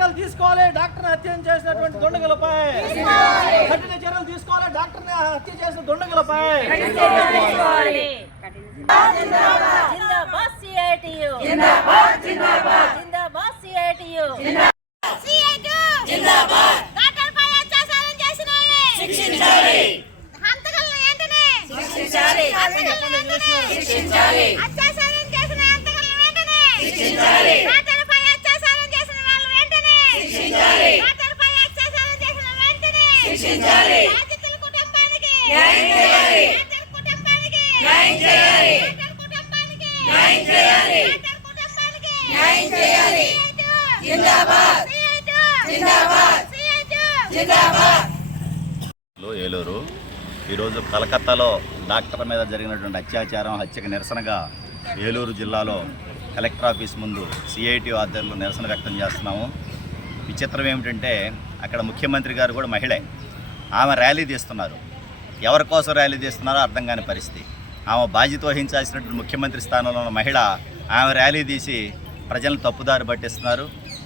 చర్యలు తీసుకోవాలి. డాక్టర్ హత్య చేసినటువంటి దొండగలపై. కఠిన చర్యలు తీసుకోవాలి. డాక్టర్ హత్య చేసిన దొండగలపై. జిందాబాద్ సిఐటియు. జిందాబాద్ శిక్షించాలి. డాక్టర్పై అత్యాచారం చేసిన వెంటనే శిక్షించాలి. బాధితుల కుటుంబానికి న్యాయం చేయాలి. డాక్టర్ కుటుంబానికి న్యాయం చేయాలి. డాక్టర్ కుటుంబానికి న్యాయం చేయాలి. డాక్టర్ కుటుంబానికి న్యాయం చేయాలి. జిందాబాద్. జిందాబాద్. జిందాబాద్. లో ఏలూరు. ఈరోజు కలకత్తాలో డాక్టర్ మీద జరిగినటువంటి అత్యాచారం హత్యకు నిరసనగా ఏలూరు జిల్లాలో కలెక్టర్ ఆఫీస్ ముందు సిఐటి ఆధ్వర్యంలో నిరసన వ్యక్తం చేస్తున్నాము. విచిత్రం ఏమిటంటే అక్కడ ముఖ్యమంత్రి గారు కూడా మహిళే. ఆమె ర్యాలీ తీస్తున్నారు. ఎవరి కోసం ర్యాలీ తీస్తున్నారో అర్థం కాని పరిస్థితి. ఆమె బాధ్యత వహించాల్సినటువంటి ముఖ్యమంత్రి స్థానంలో ఉన్న మహిళ ఆమె ర్యాలీ తీసి ప్రజలను తప్పుదారి పట్టిస్తున్నారు.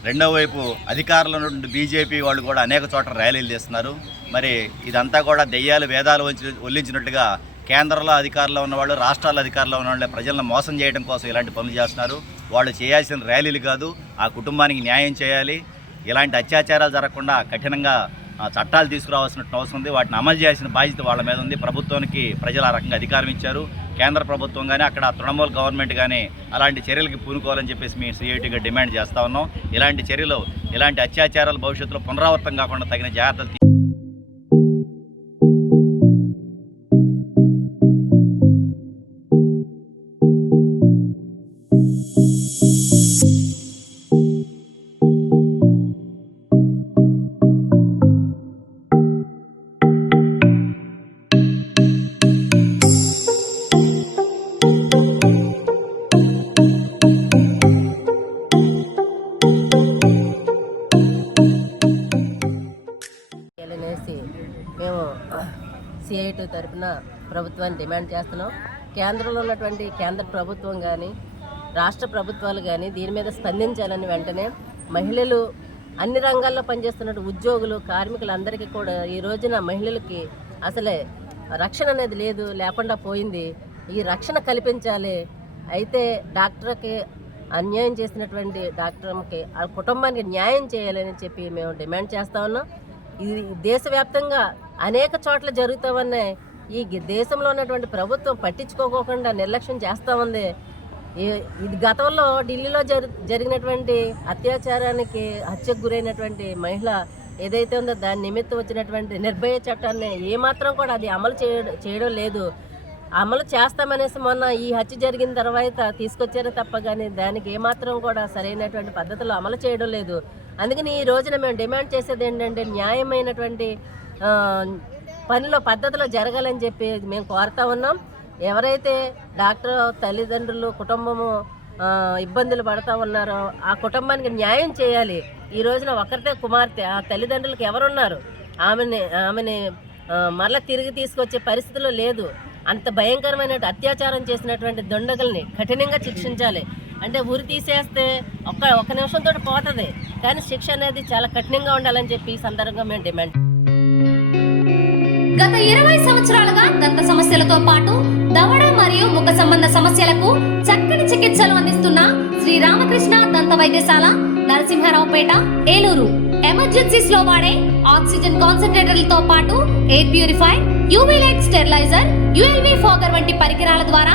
రెండో వైపు అధికారంలో ఉన్నటువంటి బీజేపీ వాళ్ళు కూడా అనేక చోట్ల ర్యాలీలు చేస్తున్నారు మరి ఇదంతా కూడా దెయ్యాలు వేదాలు వంచి ఒల్లించినట్టుగా కేంద్రంలో అధికారంలో ఉన్నవాళ్ళు రాష్ట్రాల అధికారంలో ఉన్నవాళ్ళు ప్రజలను మోసం చేయడం కోసం ఇలాంటి పనులు చేస్తున్నారు. వాళ్ళు చేయాల్సిన ర్యాలీలు కాదు ఆ కుటుంబానికి న్యాయం చేయాలి. ఇలాంటి అత్యాచారాలు జరగకుండా కఠినంగా చట్టాలు తీసుకురావాల్సిన అవసరం ఉంది. వాటిని అమలు చేయాల్సిన బాధ్యత వాళ్ళ మీద ఉంది. ప్రభుత్వానికి ప్రజలు ఆ రకంగా అధికారం ఇచ్చారు. కేంద్ర ప్రభుత్వం కానీ అక్కడ తృణమూల్ గవర్నమెంట్ కానీ అలాంటి చర్యలకి పూనుకోవాలని చెప్పేసి మేము సిఐటిగా డిమాండ్ చేస్తా ఉన్నాం. ఇలాంటి చర్యలు ఇలాంటి అత్యాచారాలు భవిష్యత్తులో పునరావృతం కాకుండా తగిన జాగ్రత్తలు చేసి మేము సిఐటి తరఫున ప్రభుత్వాన్ని డిమాండ్ చేస్తున్నాం. కేంద్రంలో ఉన్నటువంటి కేంద్ర ప్రభుత్వం కానీ రాష్ట్ర ప్రభుత్వాలు కానీ దీని మీద స్పందించాలని వెంటనే మహిళలు అన్ని రంగాల్లో పనిచేస్తున్న ఉద్యోగులు కార్మికులందరికీ కూడా ఈ రోజున మహిళలకి అసలే రక్షణ అనేది లేదు లేకుండా పోయింది. ఈ రక్షణ కల్పించాలి. అయితే డాక్టర్కి అన్యాయం చేసినటువంటి డాక్టర్కి ఆ కుటుంబానికి న్యాయం చేయాలని చెప్పి మేము డిమాండ్ చేస్తా ఉన్నాం. ఇది దేశవ్యాప్తంగా అనేక చోట్ల జరుగుతూ ఉన్నాయి ఈ దేశంలో ఉన్నటువంటి ప్రభుత్వం పట్టించుకోకుండా నిర్లక్ష్యం చేస్తూ ఉంది. ఈ- ఇది గతంలో ఢిల్లీలో జరి జరిగినటువంటి అత్యాచారానికి హత్యకు గురైనటువంటి మహిళ ఏదైతే ఉందో దాని నిమిత్తం వచ్చినటువంటి నిర్భయ చట్టాన్ని ఏమాత్రం కూడా అది అమలు చేయడం చేయడం లేదు. అమలు చేస్తామనేసి మొన్న ఈ హత్య జరిగిన తర్వాత తీసుకొచ్చారే తప్ప కానీ దానికి ఏమాత్రం కూడా సరైనటువంటి పద్ధతిలో అమలు చేయడం లేదు. అందుకని ఈ రోజున మేము డిమాండ్ చేసేది ఏంటంటే న్యాయమైనటువంటి పనిలో పద్ధతిలో జరగాలని చెప్పి మేము కోరుతా ఉన్నాం. ఎవరైతే డాక్టర్ తల్లిదండ్రులు కుటుంబము ఇబ్బందులు పడతా ఉన్నారో ఆ కుటుంబానికి న్యాయం చేయాలి. ఈ రోజున ఒకరితే కుమార్తె ఆ తల్లిదండ్రులకు ఎవరున్నారు? ఆమెని ఆమెని ఆ, మరలా తిరిగి తీసుకొచ్చే పరిస్థితిలో లేదు. అంత భయంకరమైన అత్యాచారం చేసినటువంటి దొండగల్ని కఠినంగా శిక్షించాలి. అంటే ఉరి తీసేస్తే ఒక్క ఒక నిమిషంతో పోతుంది. కానీ శిక్ష అనేది చాలా కఠినంగా ఉండాలని చెప్పి ఈ సందర్భంగా మేము డిమాండ్ గత ఇరవై సంవత్సరాలుగా దంత సమస్యలతో పాటు దవడ మరియు ముఖ సంబంధ సమస్యలకు చక్కని చికిత్సలు అందిస్తున్న శ్రీ రామకృష్ణ దంత వైద్యశాల నరసింహారావుపేట ఏలూరు. ఎమర్జెన్సీస్లో వాడే ఆక్సిజన్ కాన్సన్ట్రేటర్లతో పాటు air purify UV light steriliser ULV fogger వంటి పరికరాల ద్వారా